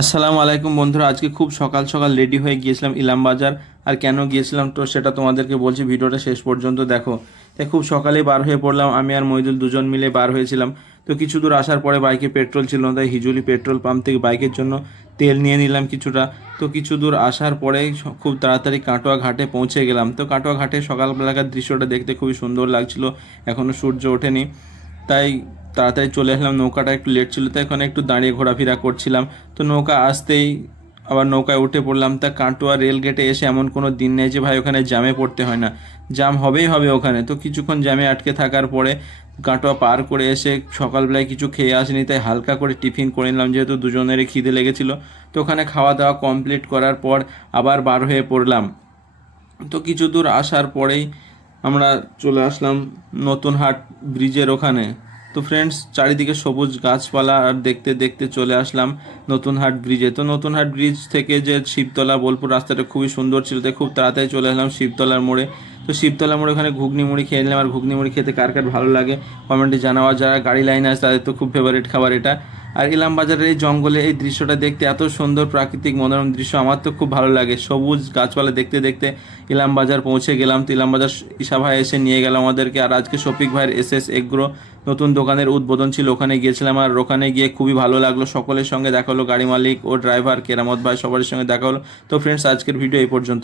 আসসালামু আলাইকুম বন্ধুরা, আজকে খুব সকাল সকাল রেডি হয়ে গিয়েছিলাম ইলাম বাজার। আর কেন গিয়েছিলাম তো সেটা তোমাদেরকে বলছি, ভিডিওটা শেষ পর্যন্ত দেখো। তাই খুব সকালেই বার হয়ে পড়লাম, আমি আর মইদুল দুজন মিলে বার হয়েছিলাম। তো কিছু দূর আসার পরে বাইকে পেট্রোল ছিল না, তাই হিজুলি পেট্রোল পাম্প থেকে বাইকের জন্য তেল নিয়ে নিলাম কিছুটা। তো কিছু দূর আসার পরে খুব তাড়াতাড়ি কাটোয়া ঘাটে পৌঁছে গেলাম। তো কাটোয়া ঘাটে সকালবেলাকার দৃশ্যটা দেখতে খুবই সুন্দর লাগছিল, এখনও সূর্য ওঠেনি। তাই তাড়াতাড়ি চলে আসলাম, নৌকাটা একটু লেট ছিল তাই ওখানে একটু দাঁড়িয়ে ঘোরাফেরা করছিলাম। তো নৌকা আসতেই আবার নৌকায় উঠে পড়লাম। তা কাটোয়া রেল গেটে এসে এমন কোনো দিন নেই যে ভাই ওখানে জ্যামে পড়তে হয় না, জ্যাম হবেই হবে ওখানে। তো কিছুক্ষণ জ্যামে আটকে থাকার পরে কাটোয়া পার করে এসে সকালবেলায় কিছু খেয়ে আসিনি, তাই হালকা করে টিফিন করে নিলাম, যেহেতু দুজনেরই খিদে লেগেছিল। তো ওখানে খাওয়া দাওয়া কমপ্লিট করার পর আবার বার হয়ে পড়লাম। তো কিছু দূর আসার পরেই আমরা চলে আসলাম নতুন হাট ব্রিজের ওখানে। তো ফ্রেন্ডস, চারিদিকে সবুজ গাছপালা, আর দেখতে দেখতে চলে আসলাম নতুন হাট ব্রিজে। তো নতুন হাট ব্রিজ থেকে যে শিবতলা বোলপুর রাস্তাটা খুবই সুন্দর ছিল, তাই খুব তাড়াতাড়ি চলে আসলাম শিবতলার মোড়ে। তো শিবতলা মোড়ে ওখানে ঘুগনি মুড়ি খেয়ে নিলাম। আর ঘুগনি মুড়ি খেতে কার কার ভালো লাগে কমেন্টে জানাওয়া, যারা গাড়ি লাইনে আছে তাদের তো খুব ফেভারিট খাবার এটা। আর ইলাম বাজারের এই জঙ্গলে এই দৃশ্যটা দেখতে এত সুন্দর প্রাকৃতিক মনোরম দৃশ্য, আমার তো খুব ভালো লাগে। সবুজ গাছপালা দেখতে দেখতে ইলাম বাজার পৌঁছে গেলাম। তো ইলাম বাজার ঈশা ভাই এসে নিয়ে গেল আমাদেরকে। আর আজকে শফিক ভাইয়ের এসএস এগ্রো নতুন দোকানের উদ্বোধন ছিল, ওখানে গিয়েছিলাম। আর ওখানে গিয়ে খুবই ভালো লাগলো, সকলের সঙ্গে দেখা হলো, গাড়ি মালিক ও ড্রাইভার কেরামত ভাই সবার সঙ্গে দেখা হলো। তো ফ্রেন্ডস, আজকের ভিডিও এই পর্যন্ত।